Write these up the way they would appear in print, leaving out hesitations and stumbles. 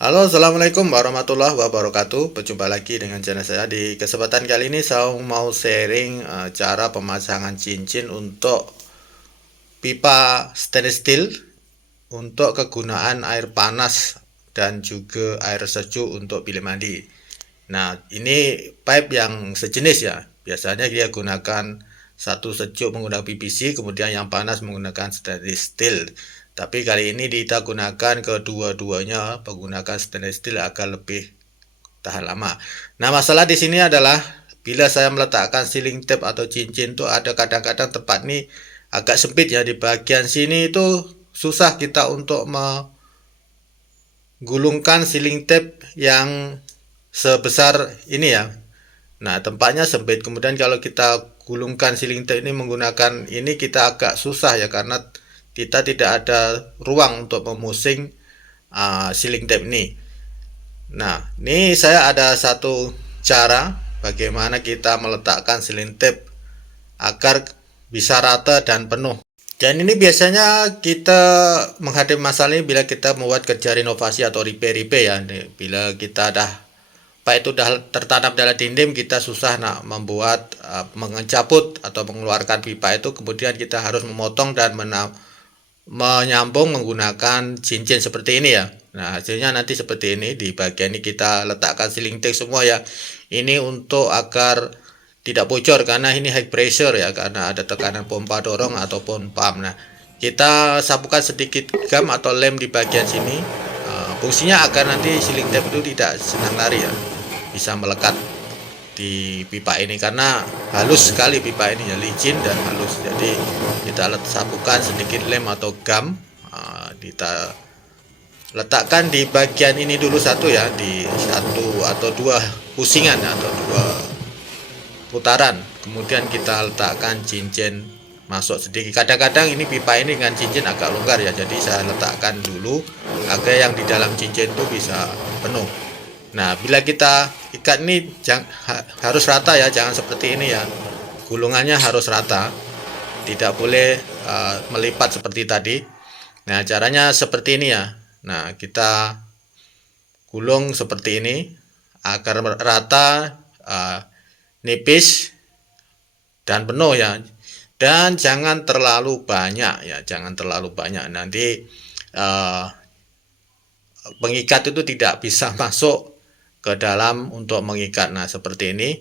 Halo, assalamualaikum warahmatullahi wabarakatuh. Berjumpa lagi dengan channel saya. Di kesempatan kali ini saya mau sharing cara pemasangan cincin untuk pipa stainless steel untuk kegunaan air panas dan juga air sejuk untuk bilik mandi. Nah, ini pipe yang sejenis ya. Biasanya dia gunakan satu sejuk menggunakan PVC, kemudian yang panas menggunakan stainless steel. Tapi kali ini kita gunakan kedua-duanya menggunakan stainless steel agar lebih tahan lama. Nah, masalah di sini adalah bila saya meletakkan sealing tape atau cincin tuh ada kadang-kadang tempat ini agak sempit ya, di bagian sini itu susah kita untuk menggulungkan sealing tape yang sebesar ini ya. Nah, tempatnya sempit. Kemudian kalau kita gulungkan sealing tape ini menggunakan ini, kita agak susah ya, karena kita tidak ada ruang untuk memusing sealing tape ini. Nah, ini saya ada satu cara bagaimana kita meletakkan sealing tape agar bisa rata dan penuh. Dan ini biasanya kita menghadapi masalah ini bila kita membuat kerja renovasi atau repair ya. Bila kita pipa itu dah tertanam dalam dinding, kita susah nak membuat mencabut atau mengeluarkan pipa itu, kemudian kita harus memotong dan menyambung menggunakan cincin seperti ini ya. Nah, hasilnya nanti seperti ini. Di bagian ini kita letakkan sealing tape semua ya. Ini untuk agar tidak bocor karena ini high pressure ya, karena ada tekanan pompa dorong ataupun pump. Nah, kita sapukan sedikit gam atau lem di bagian sini. Fungsinya agar nanti sealing tape itu tidak senang lari ya, bisa melekat di pipa ini karena halus sekali pipa ini ya, licin dan halus. Jadi kita sapukan sedikit lem atau gam, kita letakkan di bagian ini dulu satu ya, di satu atau dua pusingan atau dua putaran. Kemudian kita letakkan cincin masuk sedikit. Kadang-kadang ini pipa ini dengan cincin agak longgar ya, jadi saya letakkan dulu agar yang di dalam cincin itu bisa penuh. Nah, bila kita ikat ini harus rata ya, jangan seperti ini ya. Gulungannya harus rata, tidak boleh melipat seperti tadi. Nah, caranya seperti ini ya. Nah, kita gulung seperti ini agar rata, nipis dan penuh ya. Dan jangan terlalu banyak ya, jangan terlalu banyak. Nanti pengikat itu tidak bisa masuk ke dalam untuk mengikat. Nah, seperti ini,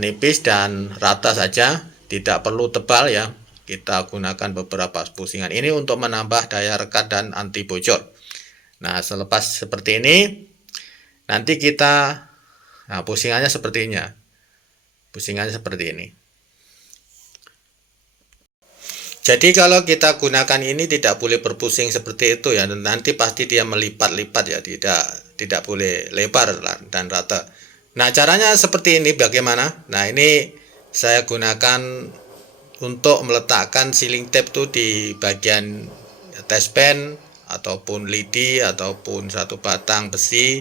nipis dan rata saja, tidak perlu tebal ya. Kita gunakan beberapa pusingan ini untuk menambah daya rekat dan anti bocor. Nah, selepas seperti ini, nanti kita pusingannya sepertinya, pusingannya seperti ini. Jadi kalau kita gunakan ini tidak boleh berpusing seperti itu ya, nanti pasti dia melipat-lipat ya, tidak boleh lebar dan rata. Nah, caranya seperti ini bagaimana? Nah, ini saya gunakan untuk meletakkan sealing tape tuh di bagian test pen ataupun lidi ataupun satu batang besi.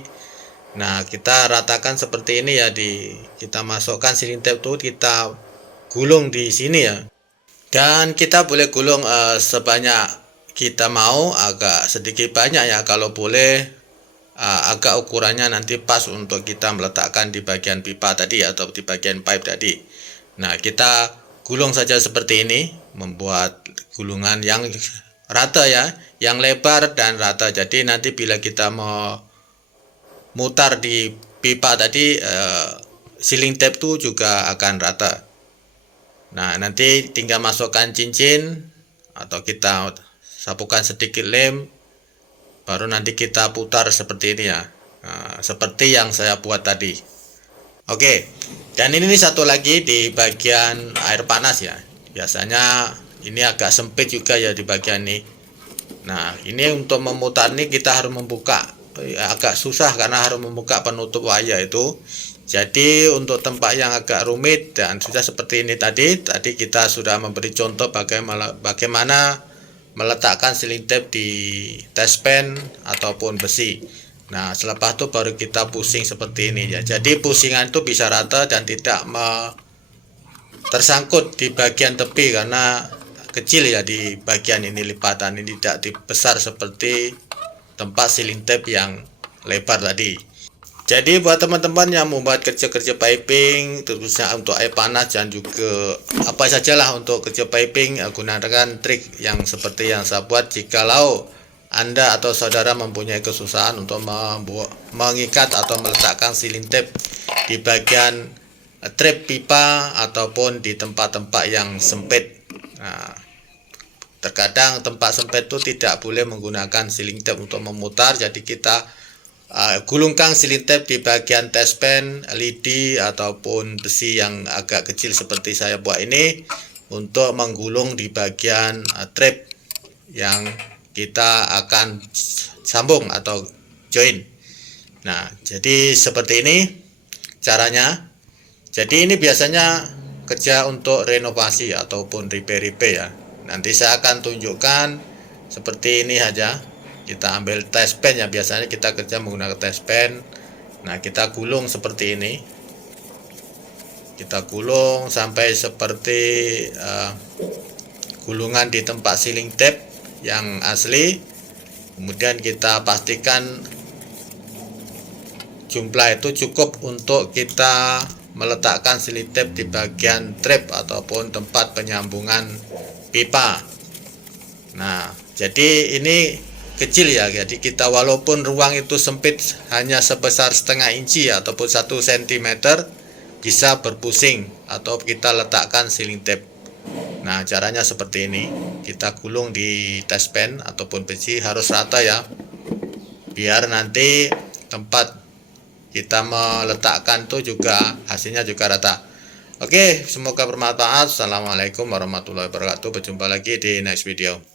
Nah, kita ratakan seperti ini ya, kita masukkan sealing tape tuh, kita gulung di sini ya. Dan kita boleh gulung sebanyak kita mau, agak sedikit banyak ya, kalau boleh agak ukurannya nanti pas untuk kita meletakkan di bagian pipa tadi atau di bagian pipe tadi. Nah, kita gulung saja seperti ini, membuat gulungan yang rata ya, yang lebar dan rata. Jadi nanti bila kita mau mutar di pipa tadi, sealing tape itu juga akan rata. Nah, nanti tinggal masukkan cincin atau kita sapukan sedikit lem, baru nanti kita putar seperti ini ya. Nah, seperti yang saya buat tadi. Oke, dan ini satu lagi di bagian air panas ya. Biasanya ini agak sempit juga ya di bagian ini. Nah, ini untuk memutar ini kita harus membuka, agak susah karena harus membuka penutup wayar itu. Jadi untuk tempat yang agak rumit dan sudah seperti ini tadi kita sudah memberi contoh bagaimana meletakkan sealing tape di test pen ataupun besi. Nah, selepas itu baru kita pusing seperti ini ya. Jadi pusingan itu bisa rata dan tidak tersangkut di bagian tepi karena kecil ya di bagian ini, lipatan ini tidak besar seperti tempat sealing tape yang lebar tadi. Jadi buat teman-teman yang membuat kerja-kerja piping, terusnya untuk air panas dan juga apa sajalah untuk kerja piping, gunakan trik yang seperti yang saya buat. Jikalau Anda atau saudara mempunyai kesusahan untuk mengikat atau meletakkan sealing tape di bagian trap pipa ataupun di tempat-tempat yang sempit. Nah, terkadang tempat sempit itu tidak boleh menggunakan sealing tape untuk memutar, jadi kita gulungkan sealing tape di bagian test pen, lidi ataupun besi yang agak kecil seperti saya buat ini untuk menggulung di bagian trap yang kita akan sambung atau join. Nah, jadi seperti ini caranya. Jadi ini biasanya kerja untuk renovasi ataupun repair ya. Nanti saya akan tunjukkan seperti ini aja. Kita ambil test pen ya, biasanya kita kerja menggunakan test pen. Nah, kita gulung seperti ini. Kita gulung sampai seperti gulungan di tempat sealing tape yang asli. Kemudian kita pastikan jumlah itu cukup untuk kita meletakkan sealing tape di bagian trap ataupun tempat penyambungan pipa. Nah, jadi ini kecil ya, jadi kita walaupun ruang itu sempit hanya sebesar setengah inci ataupun 1 cm bisa berpusing atau kita letakkan sealing tape. Nah, caranya seperti ini. Kita gulung di test pen ataupun besi, harus rata ya, biar nanti tempat kita meletakkan itu juga hasilnya juga rata. Oke, semoga bermanfaat. Assalamualaikum warahmatullahi wabarakatuh. Berjumpa lagi di next video.